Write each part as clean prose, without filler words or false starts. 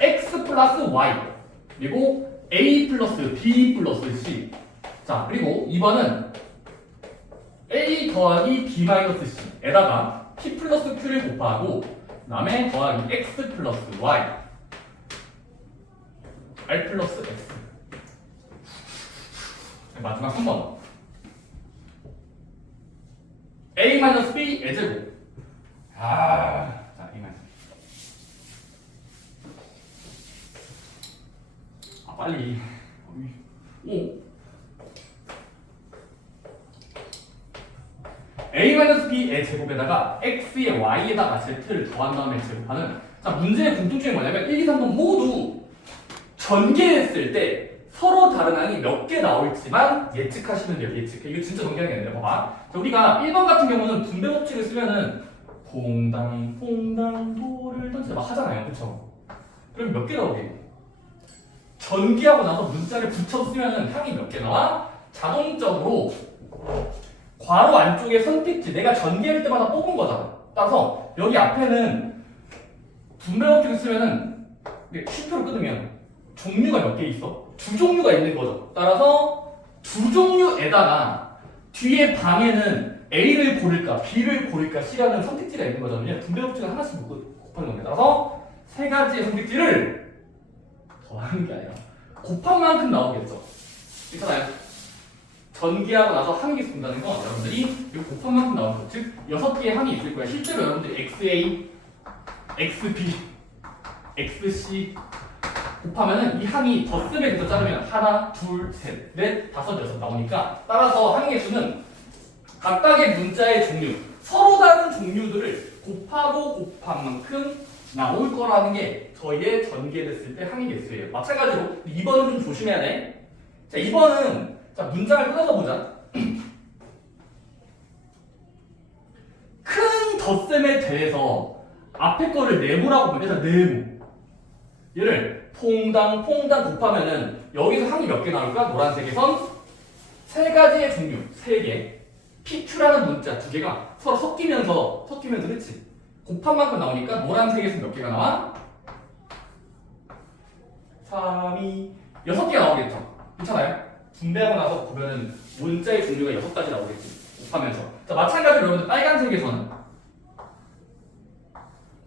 x 플러스 y 그리고 a 플러스 b 플러스 c. 자 그리고 2번은 a 더하기 b 마이너스 c에다가 p 플러스 q를 곱하고 그 다음에 더하기 x 플러스 y r 플러스 x. 마지막 3번 a 마이너스 b a제곱. 자 a 마이너스 빨리. 오. a-b의 제곱에다가 x의 y에다가 z를 더한 다음에 제곱하는. 자 문제의 공통점이 뭐냐면 1, 2, 3번 모두 전개했을 때 서로 다른 항이 몇 개 나올지만 예측하시면 돼요. 예측. 이거 진짜 정리하는 게 아니라 봐봐. 자, 우리가 1번 같은 경우는 분배 법칙을 쓰면은 퐁당 돌을 던지자 막 하잖아요. 그쵸? 그럼 몇 개 나오게? 전개하고 나서 문자를 붙여 쓰면은 항이 몇 개 나와? 자동적으로 괄호 안쪽에 선택지 내가 전개할 때마다 뽑은 거잖아. 따라서 여기 앞에는 분배 법칙을 쓰면은 슈표로 끊으면 종류가 몇 개 있어? 두 종류가 있는 거죠. 따라서 두 종류에다가 뒤에 방에는 A를 고를까 B를 고를까 C라는 선택지가 있는 거잖아요. 분배 법칙을 하나씩 곱하는 겁니다. 따라서 세 가지의 선택지를 더하는 게 아니라 곱한 만큼 나오겠죠. 괜찮아요? 전개하고 나서 항이 본다는 건 여러분들이 이거 곱한 만큼 나오는 거. 즉 6개의 항이 있을 거야. 실제로 여러분들이 XA, XB, XC 곱하면은 이 항이 덧셈에 돼서 자르면 하나, 둘, 셋, 넷, 다섯, 여섯 나오니까 따라서 항의 수는 각각의 문자의 종류, 서로 다른 종류들을 곱하고 곱한 만큼 나올 거라는 게 저희의 전개됐을 때 항의 개수예요. 마찬가지로 2번은 좀 조심해야 돼. 자, 2번은 자, 문장을 끊어서 보자. 큰 덧셈에 대해서 앞에 거를 네모라고 보면 일단 네모. 얘를 퐁당 곱하면은 여기서 항이 몇 개 나올까? 노란색에선 세 가지의 종류, 세 개. PQ라는 문자 두 개가 서로 섞이면서 그렇지? 곱한 만큼 나오니까 노란색에서 몇 개가 나와? 3, 2, 6개가 나오겠죠? 괜찮아요? 분배하고 나서 보면은 문자의 종류가 6가지 나오겠지. 곱하면서. 자, 마찬가지로 여러분들 빨간색에서는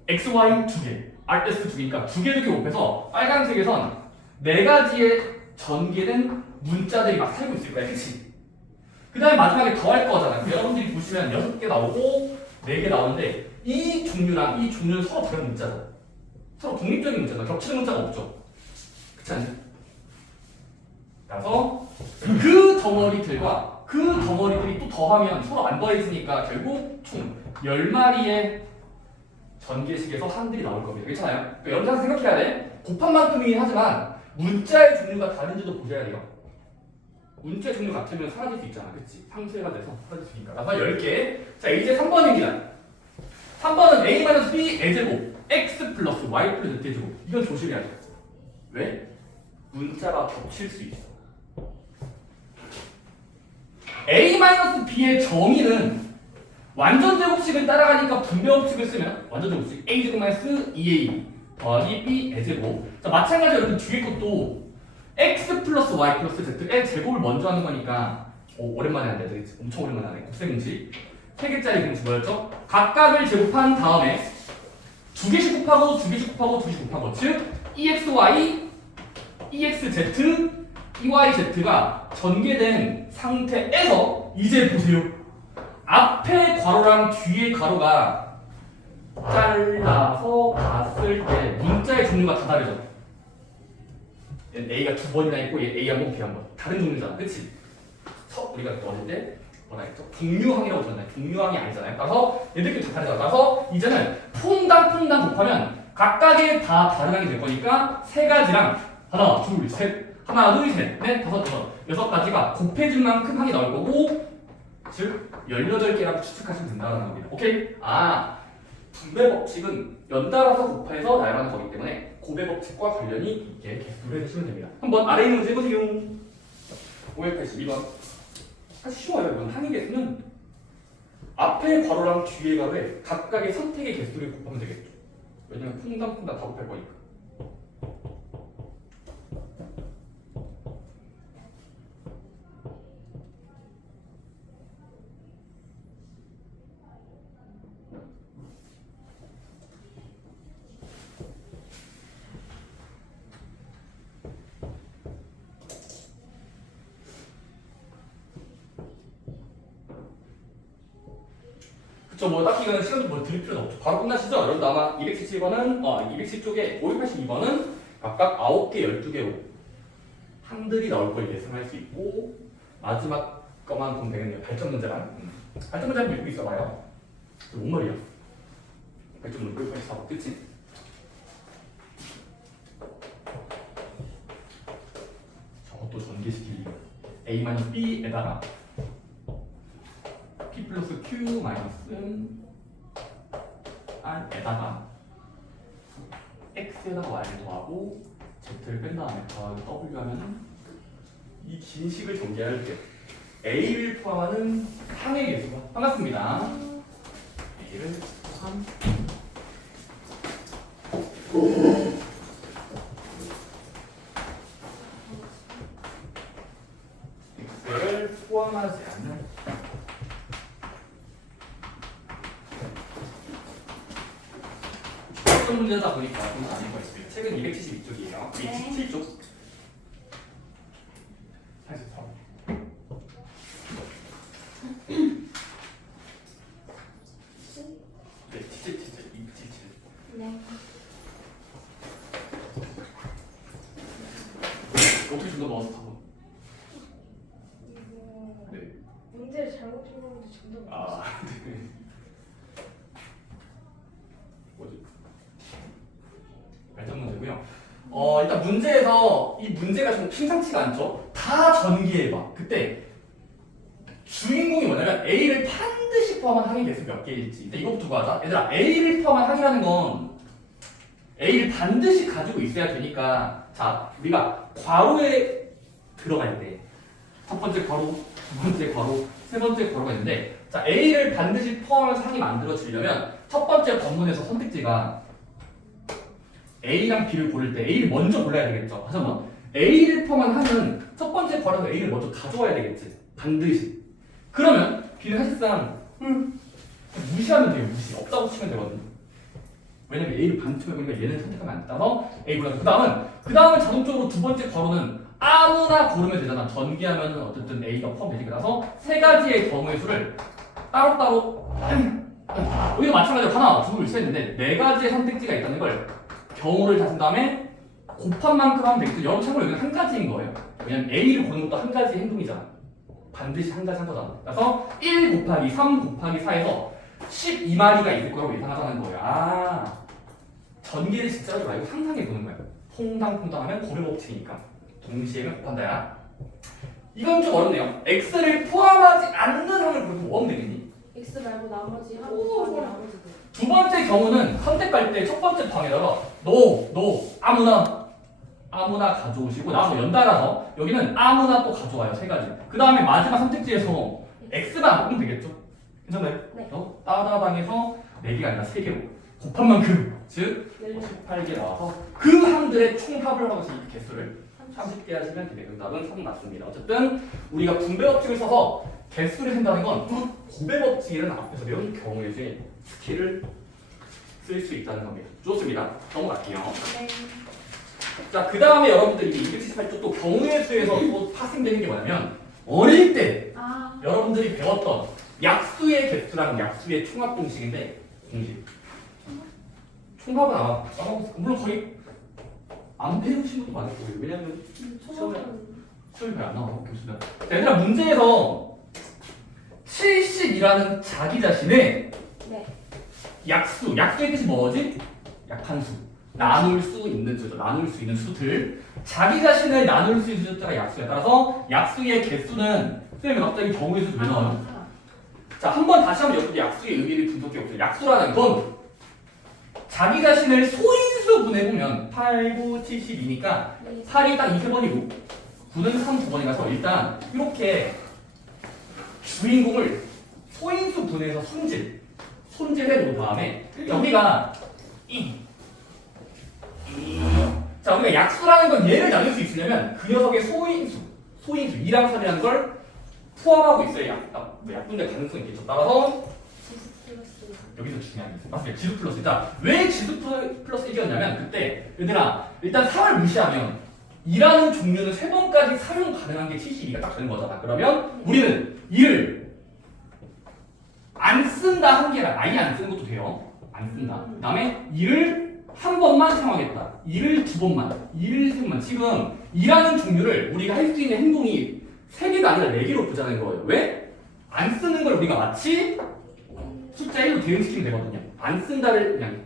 X, Y 두 개, RS 두 개니까 두 개 이렇게 곱해서 빨간색에선 네 가지의 전개된 문자들이 막 살고 있을 거야. 그치? 그 다음에 마지막에 더할 거잖아. 그 여러분들이 보시면 6개 나오고 4개 나오는데 이 종류랑 이 종류는 서로 다른 문자죠. 서로 독립적인 문자다. 겹치는 문자가 없죠. 그렇지 않니? 그래서 그 덩어리들과 그 덩어리들이 또 더하면 서로 안 더해지니까 결국 총 10마리의 전개식에서 항들이 나올 겁니다. 괜찮아요? 그러니까 여러분 항상 생각해야 돼. 곱한 만큼이긴 하지만 문자의 종류가 다른지도 보셔야 돼요. 문자의 종류 같으면 사라질 수 있잖아. 그치? 상쇄가 돼서 사라질 수 있으니까. 그래서 10개. 자, 이제 3번입니다. 3번은 A-B A제곱 X 플러스 Y 플러스 Z제곱. 이건 조심해야 돼. 왜? 문자가 겹칠 수 있어. A-B의 정의는 완전 제곱식을 따라가니까 분배 법칙을 쓰면 완전 제곱식 A제곱 마이너스 2A 더하기 B A제곱. 자, 마찬가지로 여러분 뒤에 것도 X 플러스 Y 플러스 Z의 제곱을 먼저 하는 거니까 오랜만에 한다. 되게 엄청 오랜만에 하네. 곱셈공식 3개짜리 공식 뭐였죠? 각각을 제곱한 다음에 2개씩 곱하고 2개씩 곱하고 2개씩 곱하고 즉 EXY, EXZ, EYZ가 전개된 상태에서 이제 보세요. 앞에 괄호랑 뒤에 괄호가 잘라서 봤을 때 문자의 종류가 다 다르죠. A가 2번이나 있고 얘 A 한 번, B 한 번. 다른 종류잖아. 그치? 우리가 어릴 때 뭐라 했죠? 종류항이라고 들었나요? 종류항이 아니잖아요. 따라서 얘들끼리 다 다르잖아. 따라서 이제는 퐁당 곱하면 각각의 다 다른 항이 될 거니까 세 가지랑 하나, 둘, 셋, 하나, 둘, 셋, 넷, 다섯, 여섯 가지가 곱해진 만큼 항이 나올 거고 즉 18개라고 추측하시면 된다는 겁니다. 오케이? 분배 법칙은 연달아서 곱해서 나열하는 거기 때문에 고배 법칙과 관련이 있게 개수를 해주시면 됩니다. 한번 아래 있는 문제 보세요. 582번. 사실 쉬워요. 이건 항의 개수는 앞에 괄호랑 뒤에 괄호에 각각의 선택의 개수를 곱하면 되겠죠. 왜냐면 퐁당 다 곱할 거니까. 저 뭐 딱히 이거는 시간도 뭐 드릴 필요는 없죠. 바로 끝나시죠? 여러분도 아마 217번은 210쪽에 582번은 각각 9개, 12개로 항들이 나올 걸 예상할 수 있고 마지막 거만 보면 되겠네요. 발전 문제만. 발전 문제 한번 읽고 있어봐요. 뭔 말이야? 발전 문제 끌고 있어. 그치? 저것도 전개시키기. A-B에다가 P 플러스 Q 마이너스 R에다가 X에다가 Y를 더하고 Z를 뺀 다음에 더하기 W 하면은 이 긴 식을 전개할 때 A를 포함하는 항의 개수가 반갑습니다. A를 포함 X를 포함하지 않는 어떤 문제다 보니까 좀 아닌 거 있어요. 책은 272쪽이에요. 217쪽. 83. 네, 277. 네. 어떻게 준거 넣어서 타고? 이거 네. 문제를 잘못 적었는데 정답 아, 네. 뭐지? 발전 문제고요. 일단 문제에서 이 문제가 좀 심상치가 않죠? 다 전개해봐. 그때 주인공이 뭐냐면 A를 반드시 포함한 항의 개수 몇 개일지. 근데 이거부터 하자. 얘들아, A를 포함한 항이라는 건 A를 반드시 가지고 있어야 되니까 자, 우리가 괄호에 들어갈 때 첫 번째 괄호, 두 번째 괄호, 세 번째 괄호가 있는데 자, A를 반드시 포함한 항이 만들어지려면 첫 번째 관문에서 선택지가 A랑 B를 고를 때 A를 먼저 골라야 되겠죠. 하지만 A를 포함한 항은 첫 번째 괄호에서 A를 먼저 가져와야 되겠지. 반드시. 그러면 B는 사실상 무시하면 돼요. 무시. 없다고 치면 되거든요. 왜냐면 A를 반투에 보니까 얘는 선택하면 안 따서 A 골라서 그 다음은 자동적으로 두 번째 괄호는 아무나 고르면 되잖아. 전개하면은 어쨌든 A가 포함되니까 그래서 세 가지의 경우의 수를 따로따로 여기도 마찬가지로 하나, 둘, 셋 있는데 네 가지의 선택지가 있다는 걸 경우를 다쓴 다음에 곱한 만큼 하면 되겠죠. 여러분 참고로 여기는 한 가지인 거예요. 왜냐면 A를 고르는 것도 한 가지 행동이잖아. 반드시 한 가지 한 거잖아. 그래서 1 곱하기 3 곱하기 4에서 12마리가 있을 거라고 예상하자는 거예요. 아, 전개를 진짜 하지 말고 상상해 보는 거예요. 퐁당퐁당하면 고려 법칙이니까 동시에는 곱한다야. 이건 좀 어렵네요. X를 포함하지 않는 항을 고르면 뭐 하면 되겠니? X 말고 나머지 한 오. 곱하기 나머지들. 두 번째 경우는 선택할 때 첫 번째 방에다가 너 아무나 가져오시고 나서 연달아서 여기는 아무나 또 가져와요. 세 가지. 그 다음에 마지막 선택지에서 X만 안 뽑으면 되겠죠? 괜찮나요? 네. 따다방에서 4개가 아니라 3개로 곱한 만큼 즉 16. 18개 나와서 그 항들의 총합을 하고서 이 개수를 30개 하시면 되게 정답은 3 맞습니다. 어쨌든 우리가 분배 법칙을 써서 개수를 센다는 건 고배 법칙이라는 앞에서 배운 경우의 수의 스킬을 쓸 수 있다는 겁니다. 좋습니다. 넘어갈게요. 네. 자, 그 다음에 여러분들이 278쪽 또 경우의 수에서 또 파생되는 게 뭐냐면 어릴 때 아. 여러분들이 배웠던 약수의 개수랑 약수의 총합 공식인데 공식. 총합은 아마 까먹었을 물론 거의 안 배우신 것도 많을 거예요. 왜냐면 초등학교는 시험이 잘 안 나와서 교수는. 자, 얘들아 문제에서 70이라는 자기 자신의 네. 약수의 뜻이 뭐지? 약한 수. 나눌 수 있는 수죠. 나눌 수 있는 수들. 자기 자신을 나눌 수 있는 숫자가 약수에 따라서 약수의 개수는 선생님이 갑자기 경우의 수도 왜 나와요? 자, 한번 다시 한번 여러분들 약수의 의미를 분석해 보세요. 약수라는 건 자기 자신을 소인수 분해보면 8, 9, 72니까 8이 딱 2세번이고 9는 3, 9번이라서 일단 이렇게 주인공을 소인수 분해해서 손질해 놓은 다음에 여기가 자, 우리가 약수라는 건 얘를 나눌 수 있으려면 그 녀석의 소인수 2랑 3이라는 걸 포함하고 있어야 약분될 가능성이 있겠죠. 따라서 여기서 중요한 게 있어요. 맞습니다. 지수 플러스. 자, 왜 지수 플러스 1이었냐면 그때 얘들아 일단 3을 무시하면 2라는 종류는 3번까지 사용 가능한 게 72가 딱 되는 거잖아. 그러면 우리는 2를 안 쓴다 한 개랑 아예 안 쓰는 것도 돼요. 안 쓴다. 그 다음에 이를 한 번만 사용하겠다. 이를 두 번만, 이를 세 번만. 지금 이라는 종류를 우리가 할 수 있는 행동이 세 개가 아니라 네 개로 보자는 거예요. 왜? 안 쓰는 걸 우리가 마치 숫자 1로 대응시키면 되거든요. 안 쓴다를 그냥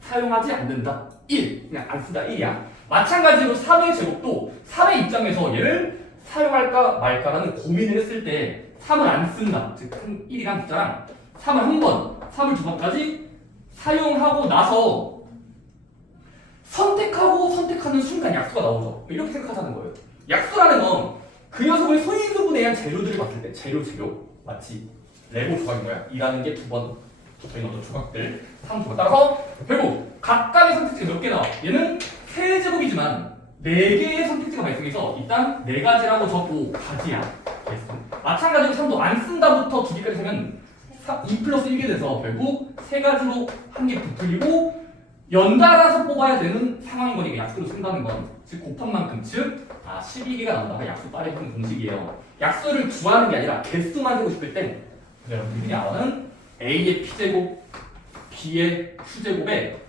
사용하지 않는다. 1. 그냥 안 쓴다. 1이야. 마찬가지로 3의 제곱도 3의 입장에서 얘를 사용할까 말까라는 고민을 했을 때 3을 안 쓴다. 즉 1이라는 숫자랑 3을 한 번, 3을 두 번까지 사용하고 나서 선택하고 선택하는 순간 약수가 나오죠. 이렇게 생각하자는 거예요. 약수라는 건 그 녀석을 소인수분해한 한 재료들을 봤을 때 재료 마치 레고 조각인 거야. 이라는 게 두 번 붙어있는 어떤 조각들 3 조각 따라서 결국 각각의 선택지가 몇 개 나와. 얘는 세제곱이지만 4개의 선택지가 발생해서 일단 4가지라고 적고 가지야. 마찬가지로 3도 안 쓴다부터 2개까지 하면 2 플러스 1개 돼서 결국 3가지로 한 개 붙들리고 연달아서 뽑아야 되는 상황인 거니까 약수를 쓴다는 건 즉 곱한 만큼 즉 12개가 나온다가 약수 빠르는 공식이에요. 약수를 구하는 게 아니라 개수만 세고 싶을 때 여러분들이 알아는 A의 P제곱, B의 Q제곱의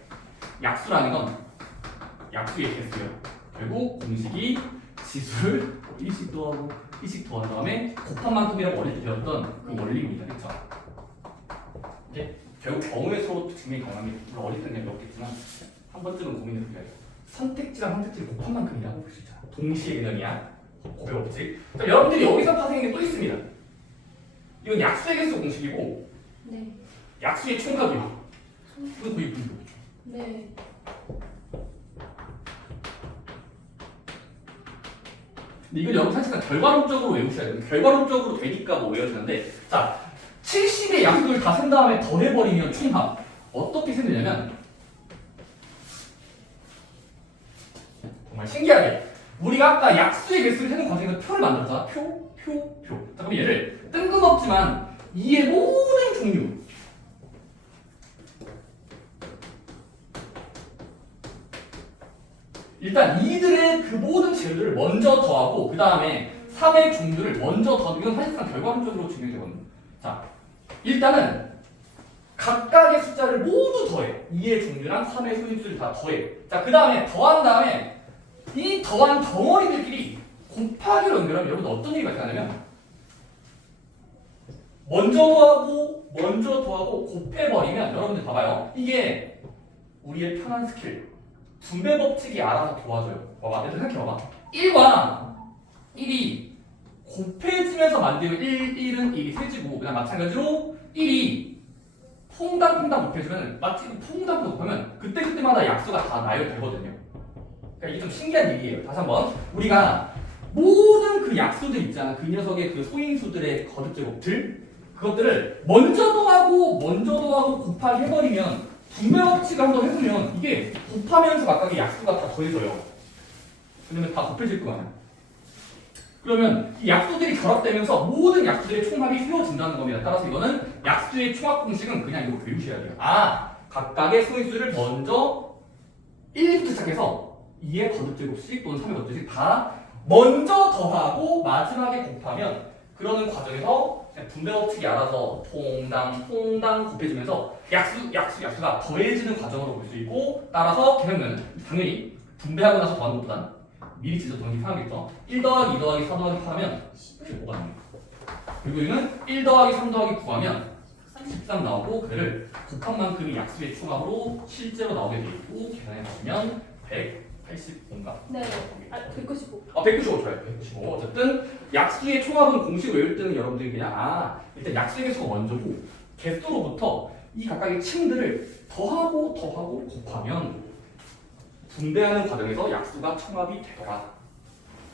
약수라는 건 약수의 개수예요. 결국 공식이 지수를 1씩 더하고 1씩 더한 다음에 곱한 만큼이라고 어릴 때 배웠던 그 원리입니다. 그렇죠? 이제 결국 경우의 수로 증명이 가능합니다. 물론 어릴 때는 배웠겠지만 한 번쯤은 고민해 보셔야 돼요. 선택지랑 선택지를 곱한 만큼이라고 볼 수 있잖아. 동시의 개념이야. 고백 법칙. 여러분들이 여기서 파생한 게 또 있습니다. 이건 약수의 개수 공식이고 네. 약수의 총각이에요. 이거 거의 분수. 네. 근데 이건 여러분 사실은 결과론적으로 외우셔야 돼요. 결과론적으로 되니까 뭐 외우시는데 자 70의 약수를 다 센 다음에 더해버리면 총합 어떻게 세느냐면 정말 신기하게 우리가 아까 약수의 개수를 세는 과정에서 표를 만들었잖아. 표. 자 그럼 얘를 뜬금없지만 이의 모든 종류 일단 이들의 그 모든 재료들을 먼저 더하고 그 다음에 3의 종류를 먼저 더하면 이건 사실상 결과론적으로 증명되거든요. 자 일단은 각각의 숫자를 모두 더해. 2의 종류랑 3의 소인수를 다 더해. 자 그 다음에 더한 다음에 이 더한 덩어리들끼리 곱하기로 연결하면 여러분 어떤 얘기가 생각나냐면 먼저 더하고 곱해버리면 여러분들 봐봐요. 이게 우리의 편한 스킬 분배 법칙이 알아서 도와줘요. 봐봐, 얘들 생각해봐봐. 1과 1이 곱해지면서 만들면 1은 1이 세지고 그냥 마찬가지로 1이 퐁당퐁당 곱해지면 마치 퐁당퐁당 곱하면 그때마다 약수가 다 나열되거든요. 그러니까 이게 좀 신기한 얘기예요. 다시 한번 우리가 모든 그 약수들 있잖아. 그 녀석의 그 소인수들의 거듭제곱들 그것들을 먼저 더하고 곱하기 해버리면 분배 법칙을 한번 해보면 이게 곱하면서 각각의 약수가 다 더해져요. 왜냐면 다 곱해질 거 아니야. 그러면 이 약수들이 결합되면서 모든 약수들의 총합이 세워진다는 겁니다. 따라서 이거는 약수의 총합 공식은 그냥 이거 외우셔야 돼요. 각각의 소인수를 먼저 1부터 시작해서 2의 거듭제곱씩 또는 3의 거듭제곱씩 다 먼저 더하고 마지막에 곱하면 그러는 과정에서 분배 법칙이 알아서 퐁당 곱해지면서 약수가 더해지는 과정으로 볼 수 있고 따라서 계산은 당연히 분배하고 나서 더하는 것보단 미리 지져 두는 게 편하겠죠. 1 더하기 2 더하기 4 더하기 8 하면 15가 나옵니다. 그리고 여기는 1 더하기 3 더하기 9 하면 13 나오고 그를 곱한 만큼이 약수의 총합으로 실제로 나오게 돼 있고 계산해 보시면 185인가? 네. 195. 195 좋아요. 195. 어쨌든 약수의 총합은 공식을 외울 때는 여러분들이 그냥 일단 약수의 개수가 먼저고 개수로부터 이 각각의 층들을 더하고 곱하면 분배하는 과정에서 약수가 총합이 되더라.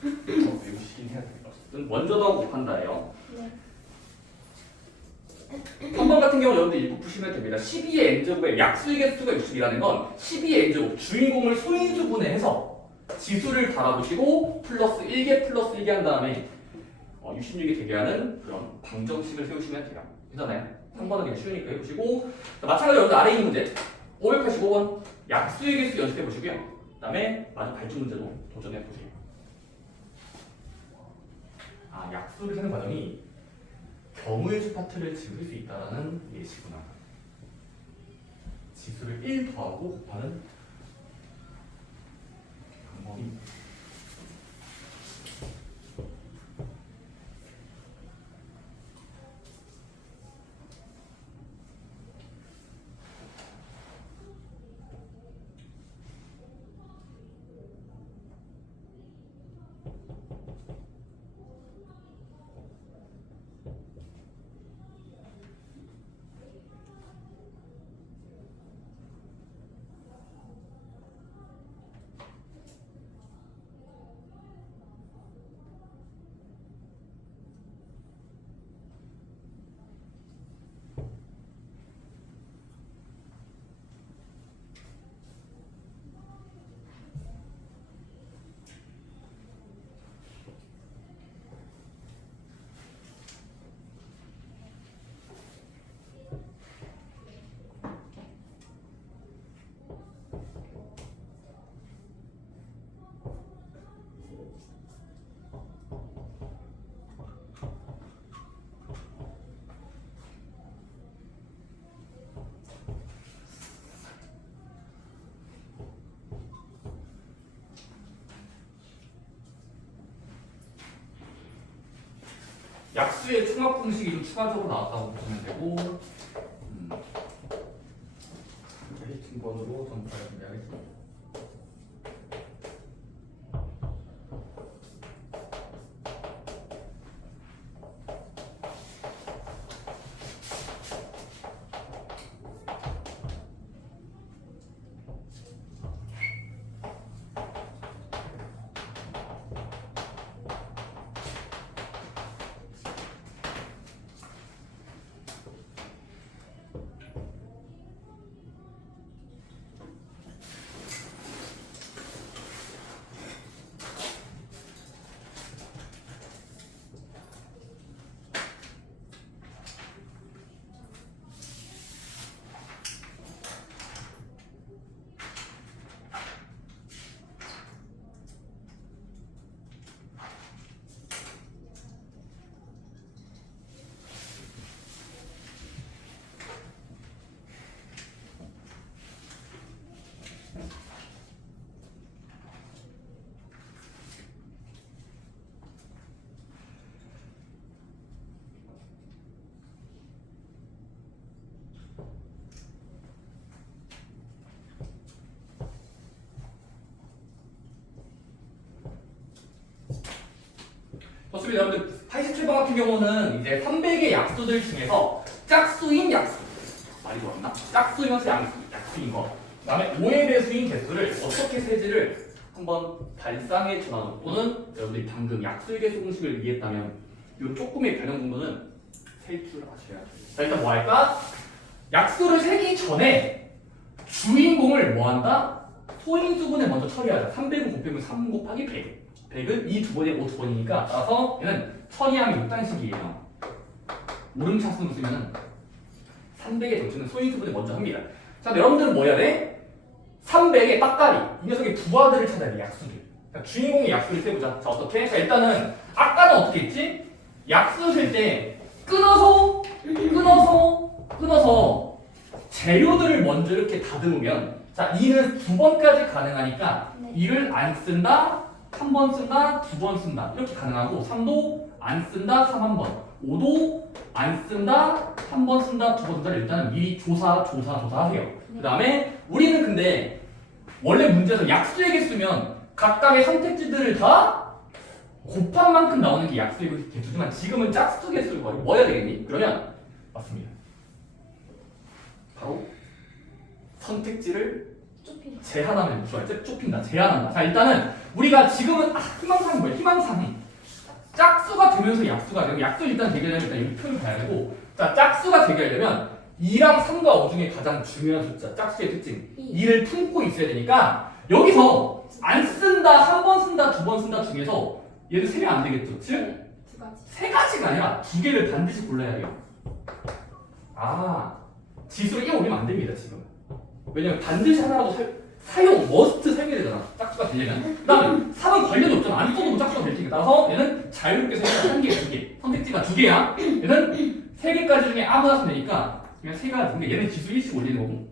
외우시긴 해야 됩니다. 어쨌든 먼저 더하고 곱한다예요. 네. 3번 같은 경우 여러분들 읽고 푸시면 됩니다. 12의 n제곱에 약수의 개수가 60이라는 건 12의 n제곱 주인공을 소인수 분해해서 지수를 달아보시고 플러스 1개 한 다음에 66이 되게 하는 그런 방정식을 세우시면 돼요. 괜찮아요? 3번은 그냥 쉬우니까 해보시고 마찬가지로 여러분들 아래 있는 문제 585번 약수의 개수 연습해 보시고요. 그 다음에 마지막 발주 문제도 도전해 보세요. 약수를 세는 과정이 경우의 수 파트를 지울 수 있다는 예시구나. 지수를 1 더하고 곱하는 방법이. 약수의 총합 공식이 좀 추가적으로 나왔다고 보시면 되고, 해칭번으로 전파를 준비하겠습니다. 좋습니다. 여러분들 87번 같은 경우는 이제 300의 약수들 중에서 짝수인 약수, 말이 좋았나? 짝수이면서 약수인 거, 그 다음에 5의 배수인 개수를 어떻게 세지를 한번 발상에 전환놓고는 여러분들이 방금 약수의 개수 공식을 이해했다면 이 조금의 변형 정도는 셀 줄 아셔야 돼요. 자, 일단 뭐 할까? 약수를 세기 전에 주인공을 뭐 한다? 소인수분에 먼저 처리하자. 300은 곱하면 3 곱하기 100. 100은 이 두 번에 5 두 번이니까 따라서 얘는 처리하면 6단식이에요. 오름차순 쓰면은 300의 정수는 소인수분에 먼저 합니다. 자, 여러분들은 뭐 해야 돼? 300의 빡가리. 이 녀석의 부하들을 찾아야 돼, 약수들. 그러니까 주인공의 약수를 세보자. 자, 어떻게? 자, 일단은 아까는 어떻게 했지? 약수 쓸 때 끊어서 재료들을 먼저 이렇게 다듬으면, 자, 2는 두 번까지 가능하니까 네. 2를 안 쓴다, 한 번 쓴다, 두 번 쓴다 이렇게 가능하고, 3도 안 쓴다, 3 한 번, 5도 안 쓴다, 한 번 쓴다, 두 번 쓴다를 일단은 미리 조사하세요. 그 다음에 우리는 근데 원래 문제에서 약수의 개수면 각각의 선택지들을 다 곱한 만큼 나오는 게 약수의 개수지만 지금은 짝수 개수를 뭐 해야 되겠니? 그러면 맞습니다. 바로 선택지를 좁힌. 제한하면 좋아요. 좁힌다. 제한한다. 자, 일단은 우리가 지금은 희망사항이 뭐예요? 희망사항. 짝수가 되면서 약수가 되고, 약수 일단 대결하면 일단 여기 표를 봐야 되고, 자, 짝수가 대결되면 2랑 3과 5 중에 가장 중요한 숫자, 짝수의 특징 2를 품고 있어야 되니까 여기서 안 쓴다, 한 번 쓴다, 두 번 쓴다 중에서 얘를 세면 안 되겠죠? 즉, 네, 두 가지. 세 가지가 아니라 두 개를 반드시 골라야 돼요. 아, 지수를 1 올리면 안 됩니다, 지금. 왜냐면 반드시 하나라도 사용 머스트 사용해야 되잖아. 짝수가 되려면. 그다음에 3은 관련이 없잖아. 안 써도 짝수가 될 테니까. 따라서 얘는 자유롭게 선택지가 1개, 2개. 선택지가 2개야. 얘는 3개까지 중에 아무나 쓰면 되니까 그냥 3가지. 근데 얘는 지수 1씩 올리는 거고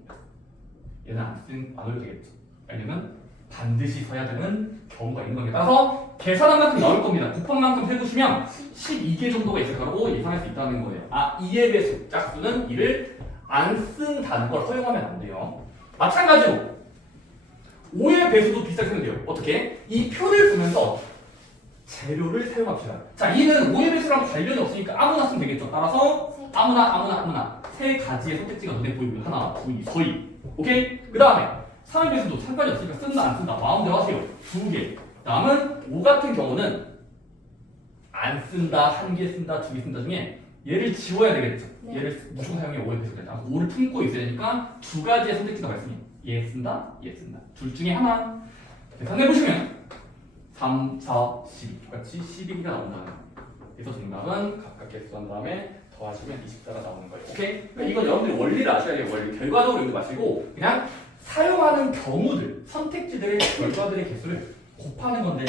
얘는 안 올려도 되겠죠. 얘는 반드시 서야 되는 경우가 있는 겁니다. 따라서 계산한 만큼 나올 겁니다. 곱한 만큼 세보시면 12개 정도가 있을 거라고 예상할 수 있다는 거예요. 아, 2의 배수, 짝수는 2를 안 쓴다는 걸 허용하면 안 돼요. 마찬가지로 5의 배수도 비슷하게 쓰면 돼요. 어떻게? 이 표를 보면서 재료를 사용합시다. 자, 2는 5의 배수랑 관련이 없으니까 아무나 쓰면 되겠죠. 따라서 아무나 세 가지의 선택지가 눈에 보이고요. 하나, 둘, 서희. 오케이? 그 다음에 3의 배수도 상관이 없으니까 쓴다 안 쓴다 마음대로 하세요. 2개. 다음은 5 같은 경우는 안 쓴다, 1개 쓴다, 2개 쓴다 중에 얘를 지워야 되겠죠. 네. 얘를 무조건 사용해 5의 배수가 되니까 5를 품고 있어야 되니까 2가지의 선택지가 있으니 얘 쓴다, 얘 쓴다. 둘 중에 하나. 계산해 보시면 3, 4, 12 똑같이 12개가 나온다는 거예요. 그래서 정답은 각각 개수한 다음에 더하시면 24가 나오는 거예요. 오케이? 그러니까 이건 여러분들이 원리를 아셔야 돼요. 원리. 결과적으로 읽지 마시고 그냥 사용하는 경우들, 선택지들의 결과들의 개수를 곱하는 건데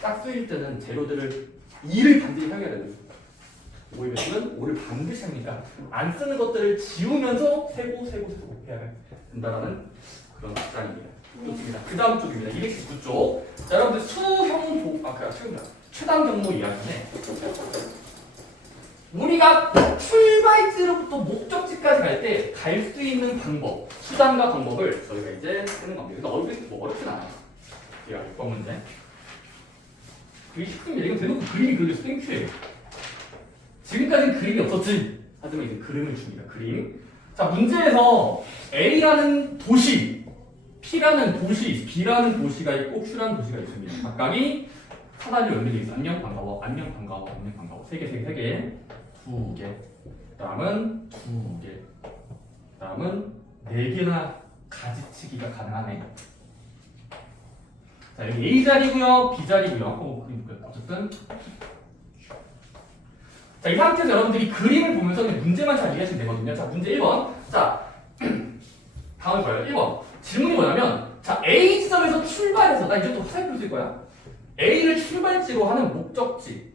짝수일 때는 재료들을 2를 반드시 사용해야 되는 거예요. 5의 배수는 5를 반드시 하니까 안 쓰는 것들을 지우면서 세고 곱해야 된다는 그런 입장입니다. 좋습니다. 그 다음 쪽입니다. 219쪽. 자, 여러분들 최단 경로 이야기인데 우리가 출발지로부터 목적지까지 갈 때 갈 수 있는 방법, 수단과 방법을 저희가 이제 쓰는 겁니다. 근데 어렵진 않아요. 제가 6번 문제. 그게 쉽습니다. 이건 대놓고 그림이 그려서 땡큐예요. 지금까지는 그림이 없었지. 하지만 이제 그림을 줍니다. 그림. 자, 문제에서 A라는 도시, P라는 도시, B라는 도시가 있고 Q라는 도시가 있습니다. 각각이 사다리로 연결되어 있어. 안녕 반가워, 안녕 반가워, 안녕 반가워. 3개, 2개. 다음은 2개. 다음은 4개나 가지치기가 가능하네. 자, 여기 A 자리고요, B 자리고요. 어쨌든. 자, 이 상태에서 여러분들이 그림을 보면서 그냥 문제만 잘 이해하시면 되거든요. 자, 문제 1번. 자, 다음을 봐요. 1번. 질문이 뭐냐면, 자, A 지점에서 출발해서, 나 이제 또 화살표 쓸 거야. A를 출발지로 하는 목적지,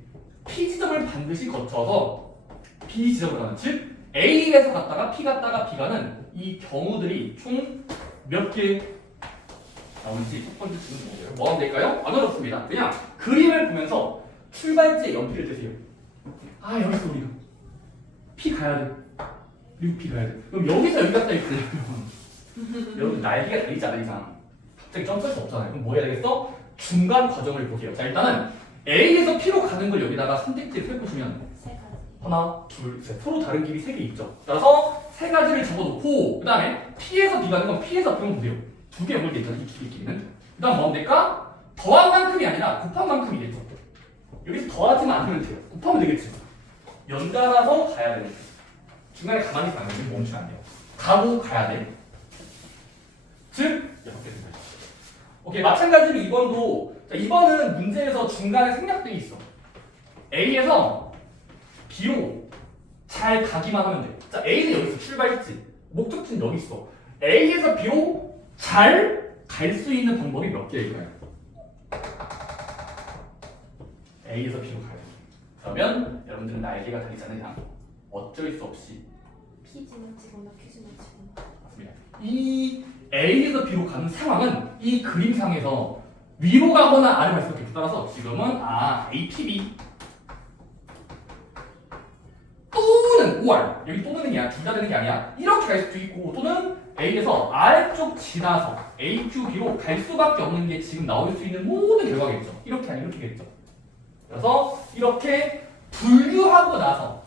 P 지점을 반드시 거쳐서 B 지점으로 가는, 즉, A에서 갔다가 P 갔다가 B 가는 이 경우들이 총 몇 개 나오는지 첫 번째 질문 보세요. 뭐 하면 될까요? 안 어렵습니다. 그냥 그림을 보면서 출발지에 연필을 대세요. 아, 여기서 우리가 P 가야 돼. 그리고 P 가야 돼. 그럼 여기서 여기 갔다 있으면 여러분 날개가 달리지 않는 이상 갑자기 점프할 수 없잖아요. 그럼 뭐 해야 되겠어? 중간 과정을 보세요. 자, 일단은 A에서 P로 가는 걸 여기다가 선택지에 펴보시면 하나, 둘, 셋. 서로 다른 길이 3개 있죠. 따라서 3가지를 적어놓고 그 다음에 P에서 B 가는 건 P에서 B만 보세요. 2개 연결돼 있잖아요. 이 2개끼리는. 그 다음 뭐 하면 될까? 더한 만큼이 아니라 곱한 만큼이겠죠. 여기서 더하지만 않으면 돼요. 곱하면 되겠지. 연달아서 가야 되는 거예요. 중간에 가만히 있으면 안 돼요. 멈추면 안 돼요. 가고 가야 돼. 즉 6개 된다. 오케이, 마찬가지로 2번도. 자, 2번은 문제에서 중간에 생략돼 있어. A에서 B로 잘 가기만 하면 돼. 자, A는 여기서 출발했지. 목적지는 여기 있어. A에서 B로 잘 갈 수 있는 방법이 몇 개일까요? A에서 B로 가야 돼. 그러면 여러분들은 날개가 달리잖아요. 그냥 어쩔 수 없이 P지만 치거나 Q지만 치거나. 맞습니다. 이 A에서 B로 가는 상황은 이 그림상에서 위로 가거나 아래로 갈 수밖에 없어. 따라서 지금은 A, P, B 또는 OR 여기 또는 게 아니야. 둘 다 되는 게 아니야. 이렇게 갈 수도 있고 또는 A에서 아래쪽 지나서 A, Q, B로 갈 수밖에 없는 게 지금 나올 수 있는 모든 결과겠죠. 이렇게 아니면 이렇게겠죠. 그래서 이렇게 분류하고 나서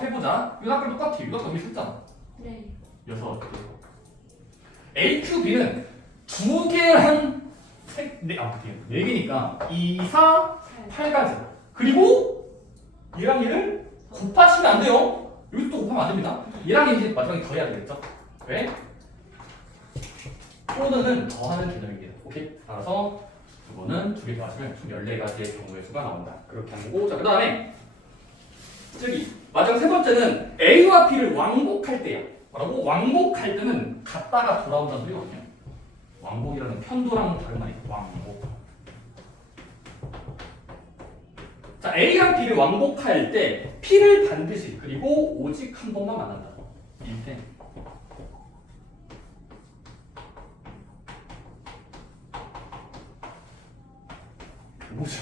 세보자. 이거 아까 똑같아요. 이거 거기 썼잖아. 네. 6개. A, Q, B는 2개랑 4개니까 2, 4, 8가지. 그리고 얘랑 얘를 곱하시면 안 돼요. 여기서 또 곱하면 안 됩니다. 얘랑 이제 마지막에 더해야 되겠죠. 왜? 또는 더하는 개념입니다. 오케이? 따라서 이거는 2개 더하시면 총 14가지의 경우의 수가 나온다. 그렇게 하는 거고. 자, 그 다음에 저기 마지막 세 번째는 A와 B를 왕복할 때야. 뭐라고? 왕복할 때는 갔다가 돌아온다는 소리거든요. 왕복이라는 편도랑 다른 말이에요. 왕복. 자, A랑 B를 왕복할 때 P를 반드시 그리고 오직 한 번만 만난다. 이때 뭐지?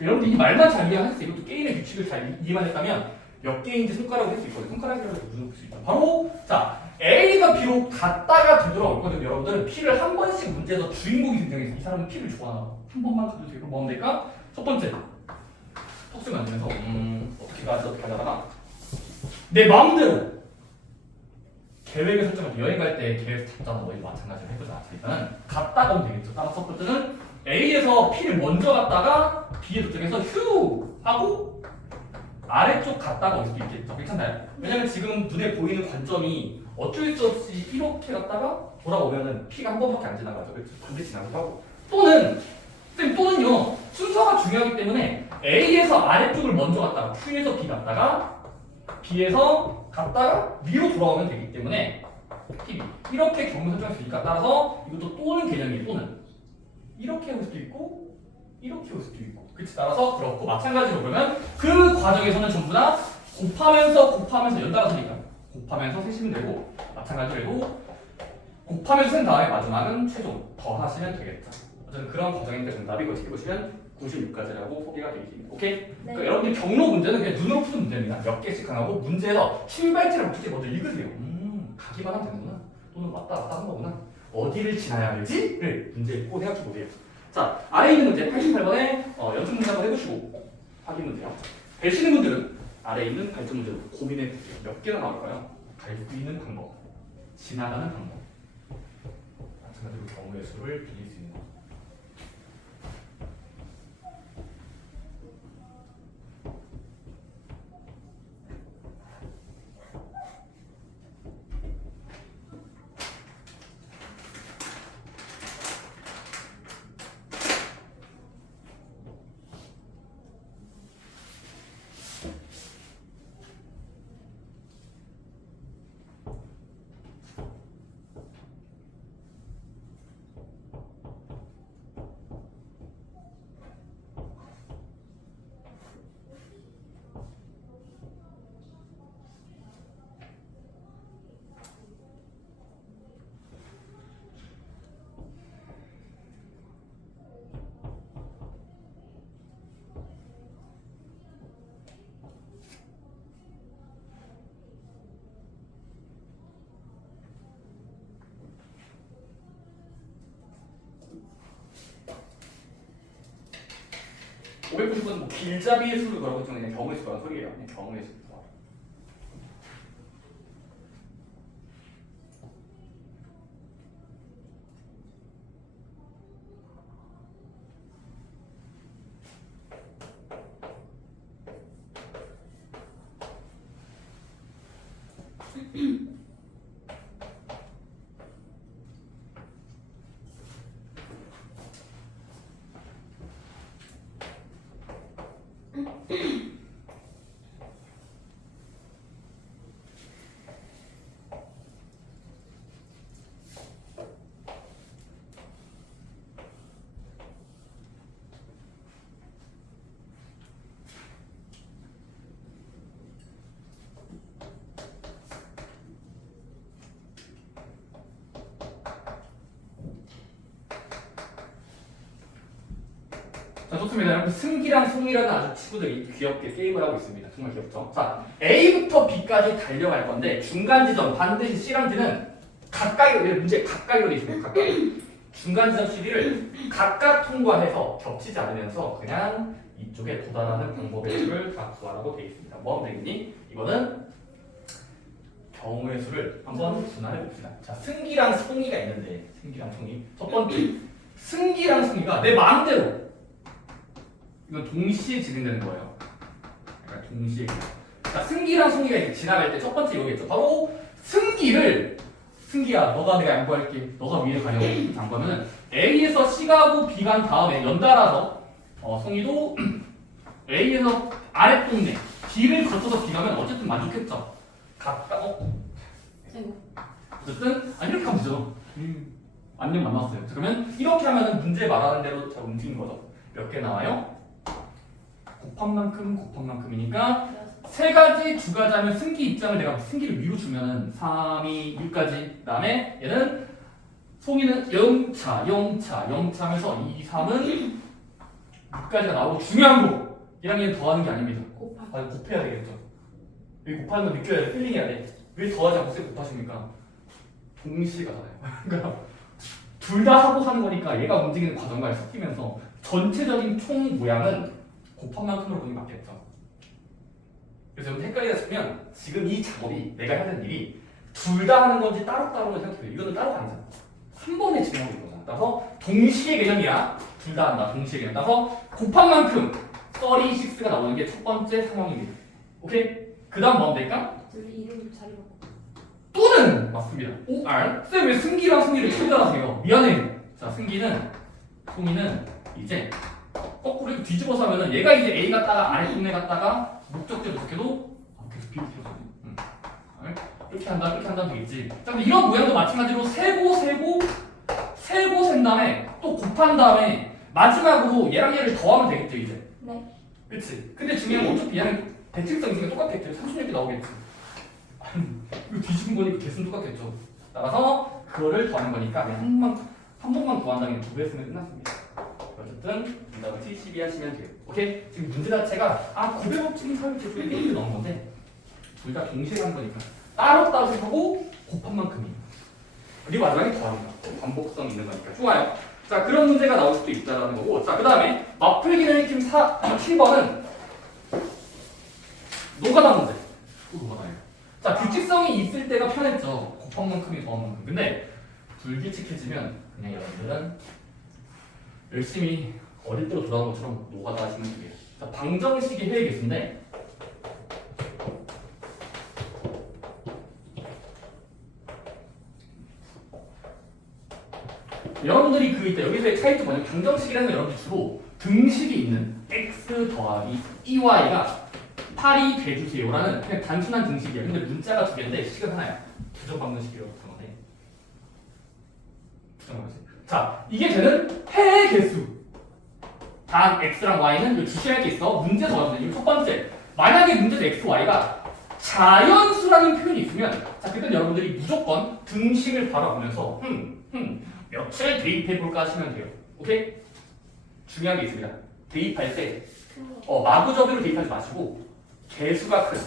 여러분들 이 말만 잘 이해할 수 있고 또 게임의 규칙을 잘 이해만 했다면 몇 개인지 손가락으로 할 수 있거든요. 손가락이라도 무슨 수 있다. 바로 자 A가 B로 갔다가 되돌아올 거든요. 여러분들은 P를 한 번씩 문제에서 주인공이 등장해서 이 사람은 P를 좋아하나 한 번만 가도 되고 뭐 하면 될까? 첫 번째 턱수 만들면서 어떻게 가지 어떻게 하다가 내 마음대로 계획을 설정할 때 여행 갈 때 계획 잡잖아. 너희 마찬가지로 해보자. 자, 일단은 갔다가 오면 되겠죠. 따라서 첫 번째는 A에서 P를 먼저 갔다가 B에 도착해서 휴 하고 아래쪽 갔다가 올 수도 있겠죠. 괜찮나요? 왜냐면 지금 눈에 보이는 관점이 어쩔 수 없이 이렇게 갔다가 돌아오면은 P가 한 번밖에 안 지나가죠. 그렇죠? 반드시 지나가고 하고 또는 쌤 또는요 순서가 중요하기 때문에 A에서 아래쪽을 먼저 갔다가 Q에서 B 갔다가 B에서 갔다가 위로 돌아오면 되기 때문에 TV 이렇게 경로 설정할 수 있으니까 따라서 이것도 또는 개념이 또는 이렇게 올 수도 있고 이렇게 올 수도 있고 그치 따라서 그렇고 마찬가지로 그러면 그 과정에서는 전부 다 곱하면서 연달아서니까 곱하면서 세시면 되고 마찬가지로 해도 곱하면서 센 다음에 마지막은 최종 더 하시면 되겠죠. 어쨌든 그런 과정인데 정답이 어떻게 보시면 96까지라고 소개가 되어 있습니다. 오케이? 네. 그러니까 여러분들 경로 문제는 그냥 눈으로 푸는 문제입니다. 몇 개씩 하고 문제에서 출발지를 어떻게 먼저 읽으세요. 가기만 하면 되는구나. 또는 왔다 갔다 하는 거구나. 어디를 지나야 할지를 문제 읽고 생각해 보세요. 자, 아래 있는 문제 88번에 연습 문제 한번 해보시고 확인 문제요. 되시는 분들은 아래 있는 발전 문제로 고민해 보세요. 몇 개나 나올까요? 갈 수 있는 방법, 지나가는 방법, 마찬가지로 경우의 수를 빌릴 수 있는 것. 오 590은 뭐 길잡이의 수를 걸고 있지만 그냥 경우의 수라는 소리예요. 그냥 경우의 수. 자, 좋습니다. 여러분 승기랑 송이라는 아주 친구들이 귀엽게 게임을 하고 있습니다. 정말 귀엽죠? 자, A부터 B까지 달려갈 건데 중간 지점 반드시 C랑 D는 가까이로 문제 가까이로 돼 있습니다. 가까이. 중간 지점 CD를 각각 통과해서 겹치지 않으면서 그냥 이쪽에 도달하는 방법의 수를 다 구하라고 돼 있습니다. 뭐 하면 되겠니? 이거는 경우의 수를 한번 분할해 봅시다. 자, 승기랑 송이가 있는데 승기랑 송이 첫 번째 승기랑 송이가 내 마음대로 이건 동시에 진행되는 거예요. 그러니까 동시에. 자, 승기랑 송이가 이렇게 지나갈 때 첫 번째 이거겠죠. 바로 승기야, 너가 내가 양보할게. 너가 위에 가려고 양보하면은 A에서 C 가고 B 간 다음에 연달아서 송이도 A에서 아랫 동네 B를 거쳐서 B 가면 어쨌든 만족했죠. 어쨌든 이렇게 하면 되죠. 완전 만났어요. 자, 그러면 이렇게 하면은 문제 말하는 대로 잘 움직이는 거죠. 몇 개 나와요? 곱한 만큼이니까 세 가지 주가자면 승기 입장을 내가 승기를 위로 주면은 3, 2, 6까지. 그 다음에 얘는 송이는 0차 하면서 2, 3은 6까지가 나오고 중요한 거 얘랑 얘는 더하는 게 아닙니다. 곱해야 되겠죠. 여기 곱하는 거 느껴야 돼. 필링해야 돼. 왜 더하지 않고 쌤 곱하십니까? 동시에 가잖아요. 그러니까 둘 다 하고 하는 거니까 얘가 움직이는 과정과 섞이면서 전체적인 총 모양은 곱한 만큼으로 보는 게 맞겠죠. 그래서 여러분 헷갈리다 싶으면 지금 이 작업이 내가 해야 되는 일이 둘 다 하는 건지 따로따로 생각해요. 이거는 따로 아니잖아. 한 번에 진행하고 있는 거잖아. 따라서 동시에 개념이야. 둘 다 한다. 동시에 개념. 따라서 곱한 만큼 36가 나오는 게 첫 번째 상황입니다. 오케이? 그 다음 뭐 하면 될까? 둘이 이름 자리 바꿔. 또는 맞습니다. OR. 쌤 왜 승기랑 승리를区别하세요? 미안해. 자, 승기는 송이는 이제 거꾸로 이렇게 뒤집어서 하면은 얘가 이제 A 갔다가 아래 동네 갔다가 목적지 도착해도 계속 비웃겨서 이렇게 한다면 되겠지. 자, 근데 이런 모양도 마찬가지로 세고 센 다음에 또 곱한 다음에 마지막으로 얘랑 얘를 더하면 되겠죠 이제. 네. 그치? 근데 중요한 건 어차피 얘는 대칭성 있으니까 똑같겠죠. 36개 나오겠지. 이거 뒤집은 거니까 개수는 똑같겠죠. 따라서 그거를 더하는 거니까 한 번만 더한다면 2배 쓰면 끝났습니다. 어쨌든 정답은 72 하시면 돼요. 오케이? 지금 문제 자체가 고배 법칙이 사용 제수에 게임에 넣은 건데 둘 다 동시에 간 거니까 따로 하고 곱한 만큼이에요. 그리고 마지막에 더하는 거. 반복성 있는 거니까. 좋아요. 자, 그런 문제가 나올 수도 있다라는 거고. 자, 그 다음에 맞풀기는 팀 7번은 노가다 문제. 또 노가다예요. 자, 규칙성이 있을 때가 편했죠. 곱한 만큼이 더한 만큼. 근데 불규칙해지면 그냥 여러분들은 열심히 어릴 때로 돌아간 것처럼 노가다 하시면 돼요. 자, 방정식의 해외 개수인데 여러분들이 그 이때 여기서의 차이점 뭐냐면 방정식이라는 건 여러분들 주로 등식이 있는 x 더하기 2y가 8이 돼주세요라는 그냥 단순한 등식이에요. 근데 문자가 두 개인데 식은 하나야. 부정 방정식이라고 부르는 건데. 부정 방정식. 자, 이게 되는 해의 개수. 단 x랑 y는 주시할 게 있어. 문제에서 나오는데 첫 번째. 만약에 문제에서 x, y가 자연수라는 표현이 있으면 자, 그때 여러분들이 무조건 등식을 바라보면서 며칠 대입해볼까 하시면 돼요. 오케이? 중요한 게 있습니다. 대입할 때 마구잡이로 대입하지 마시고 개수가 큰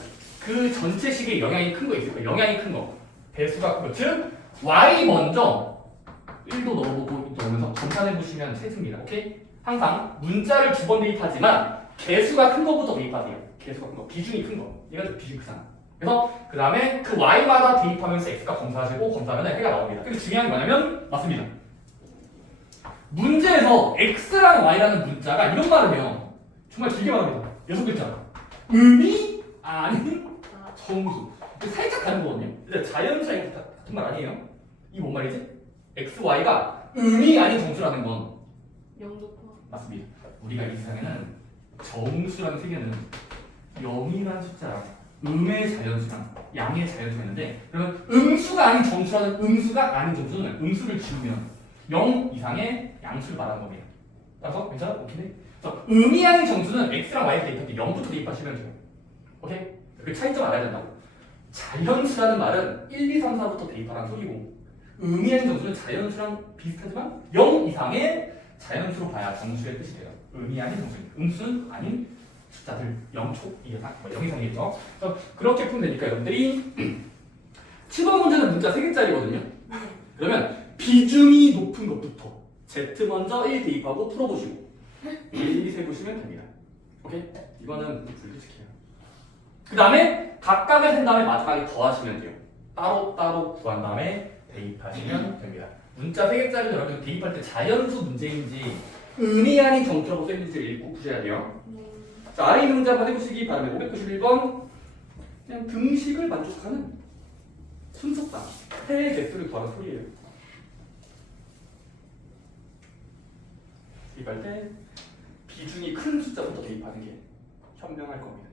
그 전체 식에 영향이 큰 거 있을 거예요. 영향이 큰 거. 배수가 큰 거. 즉 y 먼저 1도 넣어보고 넣으면서 검산해보시면 세습니다. 오케이? 항상 문자를 두 번 대입하지만 개수가 큰 거부터 대입하세요. 개수가 큰 거. 비중이 큰 거. 얘가 비중이 크잖아. 그래서 그 다음에 그 y마다 대입하면서 x가 검사하시고 검사하면 해가 나옵니다. 근데 중요한 게 뭐냐면 맞습니다. 문제에서 x랑 y라는 문자가 이런 말을 해요. 정말 길게 말합니다. 6글자. 의미 아닌 정수. 살짝 다른 거거든요. 근데 자연수랑 같은 말 아니에요. 이 뭔 말이지? x, y가 의미 아닌 정수라는 건 영도 포함. 맞습니다. 우리가 이 세상에는 정수라는 세계는 0이라는 숫자랑 음의 자연수랑 양의 자연수가 있는데 그러면 음수가 아닌 정수라는 음수가 아닌 정수는 음수를 지우면 0 이상의 양수를 말하는 겁니다. 따라서 괜찮아? 오케이? 그래서 의미 아닌 정수는 x랑 y에 대입할 때 0부터 대입하시면 돼요. 오케이? 그 차이점 알아야 된다고. 자연수라는 말은 1, 2, 3, 4부터 대입하라는 소리고 의미 아닌 정수는 자연수랑 비슷하지만 0 이상의 자연수로 봐야 정수의 뜻이 돼요. 의미 아닌 정수는 음수는 아닌 숫자들 0초 이상, 0 이상이겠죠. 그래서 그렇게 풀면 되니까 여러분들이 7번 문제는 문자 3개짜리거든요. 그러면 비중이 높은 것부터 Z 먼저 1 대입하고 풀어보시고 1, 2 세보시면 됩니다. 오케이? 이거는 불규칙해요. 그 다음에 각각을 센 다음에 마지막에 더하시면 돼요. 따로따로 구한 다음에 대입하시면 됩니다. 문자 3개짜리는 여러분 대입할 때 자연수 문제인지 의미 아닌 정수라고 써있는지를 읽고 푸셔야 돼요. 자, 아래 있는 문제 한번 해보시기 바랍니다. 591번 그냥 등식을 만족하는 순서상 해의 개수를 구하는 소리예요. 대입할 때 비중이 큰 숫자부터 대입하는 게 현명할 겁니다.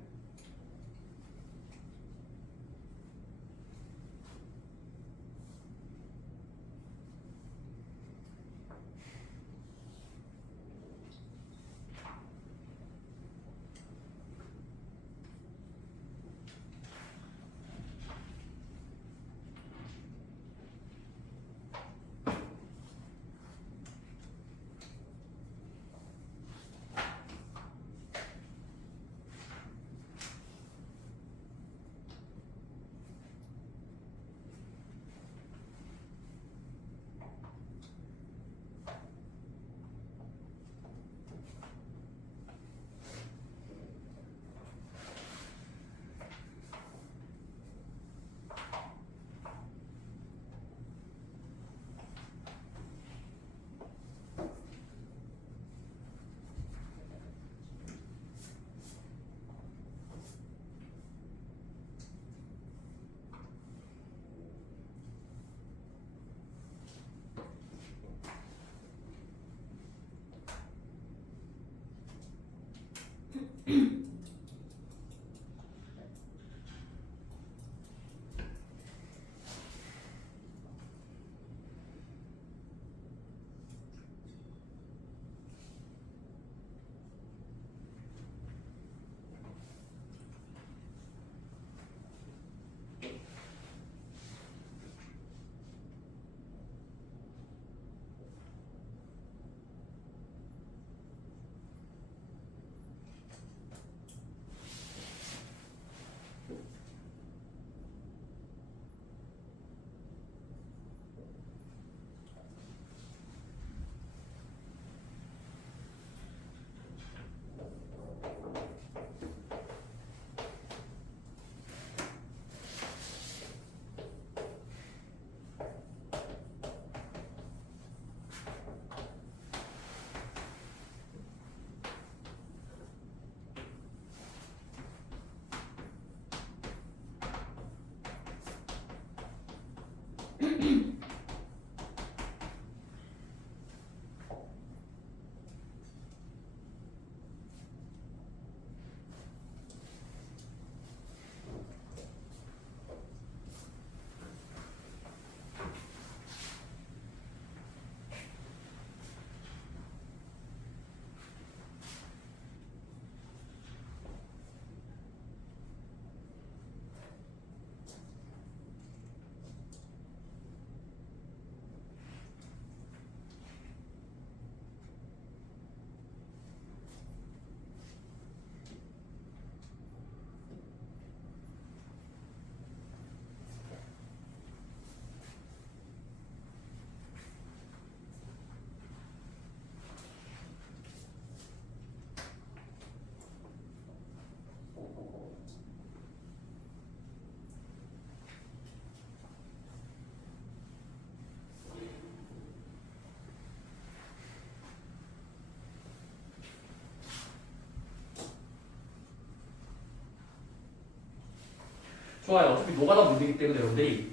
좋아요. 어차피 노가다 문제이기 때문에 여러분들이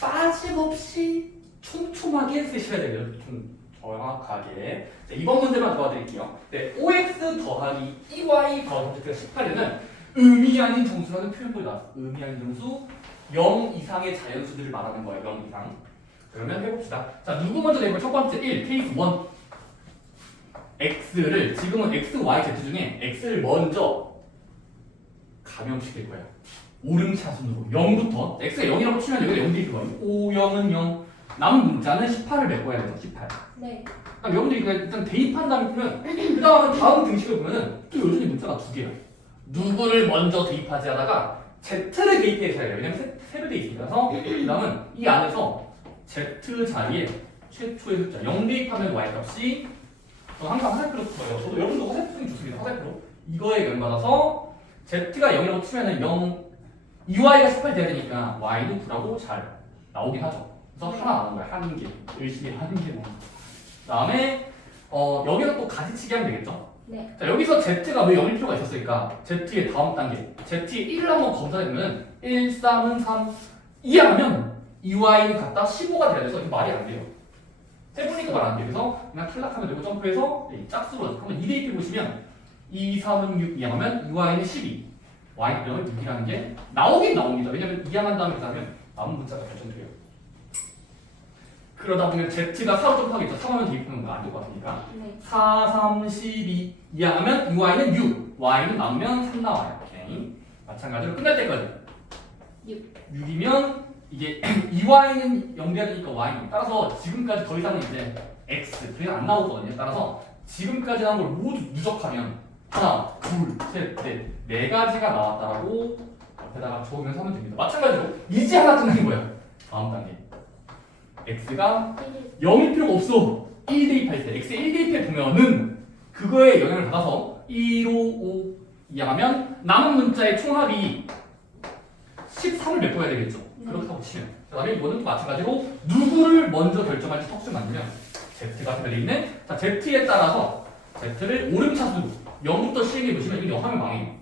빠짐없이 촘촘하게 쓰셔야 돼요. 좀 정확하게. 자, 이번 문제만 도와드릴게요. 네, OX 더하기 EY 더하기 18에는 의미 아닌 정수라는 표현도 나왔어요. 의미 아닌 정수 0 이상의 자연수들을 말하는 거예요. 0 이상. 그러면 해봅시다. 자, 누구 먼저 내볼 첫 번째 1, 케이스 1. X를 지금은 X, Y, Z 중에 X를 먼저 감염시킬 거예요. 오름차 순으로 0부터 X가 0이라고 치면 여기가 0이 있을 거예요. 5, 0은 0. 남은 문자는 18을 메꿔야 돼요. 18. 네. 그럼 여러분들이 일단 대입한 다음에 보면 그 다음 등식을 보면은 또 여전히 문자가 두 개예요. 누구를 먼저 대입하지 하다가 Z를 대입해야 해요. 왜냐면 세로 돼 있습니다. 그래서 그 다음은 이 안에서 Z 자리에 최초의 숫자 0 대입하면 Y 값이 저는 항상 화살표로 써요. 저도 여러분도 화살표 쓰기 좋습니다. 화살표로 이거에 연관해서 Z가 0이라고 치면은 0 EY가 18 돼야 되니까 Y도 9라고 잘 나오긴 하죠. 그래서 하나 나온 거야. 한 개. 열심히 한 개. 그 다음에 여기서 또 가지치기 하면 되겠죠? 네. 자, 여기서 Z가 왜 0일 필요가 있었을까? Z의 다음 단계. Z의 1을 한번 검사해보면 1, 3은 3. 이해하면 EY는 같다 15가 돼야 돼서 이거 말이 안 돼요. 해보니까 말 안 돼요. 그래서 그냥 탈락하면 되고 점프해서 짝수로 그러면 2대입해 보시면 2, 3은 6 이항하면 EY는 12. Y는 6이라는 게 나오긴 나옵니다. 왜냐면 이항한 다음에 그다음에 남은 문자가 결정돼요. 그러다 보면 Z가 4로 점프하겠죠. 3하면 대입하는 거 안 될 것 같으니까. 네. 4, 3, 12 이항하면 EY는 6. Y는 남으면 3 나와요. 오케이. 마찬가지로 끝날 때까지 6이면 이게 EY는 0되니까 Y는 따라서 지금까지 더 이상은 이제 X 그냥 안 나오거든요. 따라서 지금까지 나온 걸 모두 누적하면 하나, 둘, 셋, 넷, 네 가지가 나왔다라고 앞에다가 적으면서 하면 됩니다. 마찬가지로 이제 하나 끝난 거예요. 다음 단계. X가 0일 필요가 없어. 1 대입할 때 X에 1 대입해 보면은 그거에 영향을 받아서 1, 5, 5 이항하면 남은 문자의 총합이 13을 메꿔야 되겠죠. 그렇다고 치면. 그다음에 이거는 또 마찬가지로 누구를 먼저 결정할지 턱수 만들면 Z가 되어 있는 자 Z에 따라서 Z를 오름차수로 0부터 시행해 보시면 이거 0 하면 망해요.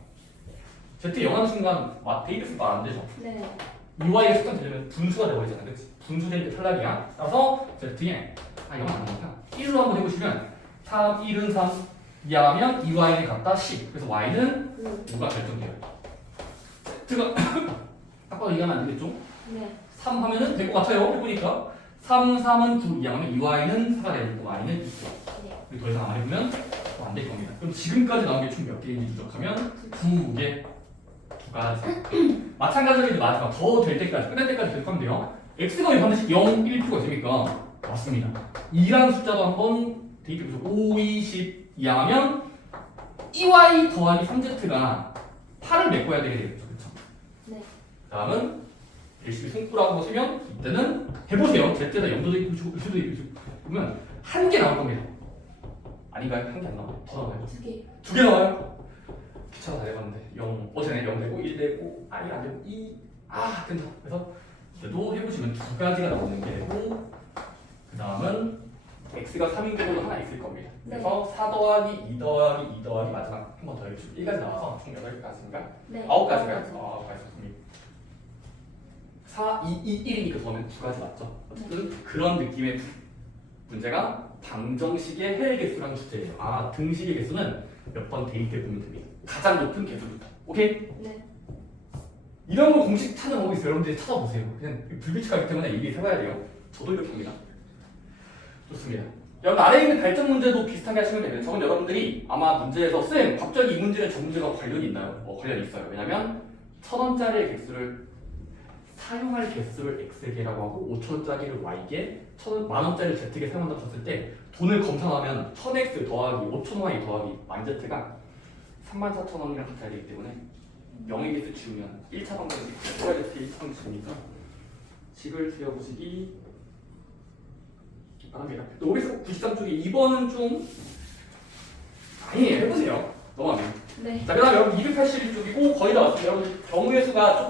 Z 0 하는 순간 대입해서 말 안 되죠. 네. EY가 숫자 되려면 분수가 되어버리잖아. 그치? 분수되니까 탈락이야. 따라서 Z에 0은 안 나오니까 1로 한번 해보시면 3, 1은 3 이하면 EY는 같다 10. 그래서 Y는 5가 결정돼요. Z가 딱 봐도 이해하면 안 되겠죠? 네. 3 하면은 될 것 같아요. 해보니까 3, 3은 9 이하면 EY는 4가 되고 Y는 2. 네. 더 이상 안 해보면 안 될 겁니다. 그럼 지금까지 나온 게 총 몇 개인지 누적하면 2개, 2가지. 마찬가지로 이제 마지막 더 될 때까지 끝날 때까지 될 건데요. X가 왜 반드시 0, 1 필요가 있습니까? 맞습니다. 2라는 숫자도 한번 대입해보죠. 5, 2, 10 이하면 EY 더하기 3Z가 8을 메꿔야 되겠죠. 그렇죠? 네. 다음은 열심히 손가락으로 쓰면 이때는 해보세요. Z에다 0도 있고 수도 있고 보면 한 개 나올 겁니다. 아닌가요? 한 개 안 나와요? 더 나와요? 2개. 2개 나와요? 귀찮아 다 해봤는데 0 어제는 0 되고 1 되고 1 안 되고 2 된다. 그래서 이제도 해보시면 2가지가 나오는 게 되고 그 다음은 x가 3인 경우도 하나 있을 겁니다. 그래서 4 더하기 2 더하기 2 더하기 마지막 한 번 더 해주시고 1까지 나와서 총 8가지인가? 네. 9가지가 9가지 있습니다. 4, 2, 1이니까 더하면 9까지 맞죠? 어쨌든 그런 느낌의 문제가 방정식의 해의 개수라는 주제예요. 아, 등식의 개수는 몇 번 대입해 보면 됩니다. 가장 높은 개수부터. 오케이? 네. 이런 거 공식 찾아보고 있어요. 여러분들이 찾아보세요. 그냥 불규칙하기 때문에 일일이 세봐야 돼요. 저도 이렇게 합니다. 좋습니다. 여러분 아래에 있는 발전 문제도 비슷하게 하시면 됩니다. 저건 여러분들이 아마 문제에서 쌤 갑자기 이 문제는 저 문제가 관련이 있나요? 관련이 있어요. 왜냐면 1,000원짜리의 개수를 사용할 개수를 X개라고 하고 5,000원짜리를 Y개, 10,000원짜리를 Z개 사용한다고 했을 때 돈을 검산하면 1000X 더하기 5,000Y 더하기 YZ가 34,000원이랑 같아야 되기 때문에 명의 개수 지우면 1차 방정식 XYZ 1차 방정식이니까 식을 세워보시기 바랍니다. OBS 93쪽에 2번은 좀 아니에요. 해보세요. 넘어가면. 네. 자, 그 다음에 여러분 281쪽이고 거의 다 왔습니다. 여러분 경우의 수가 조금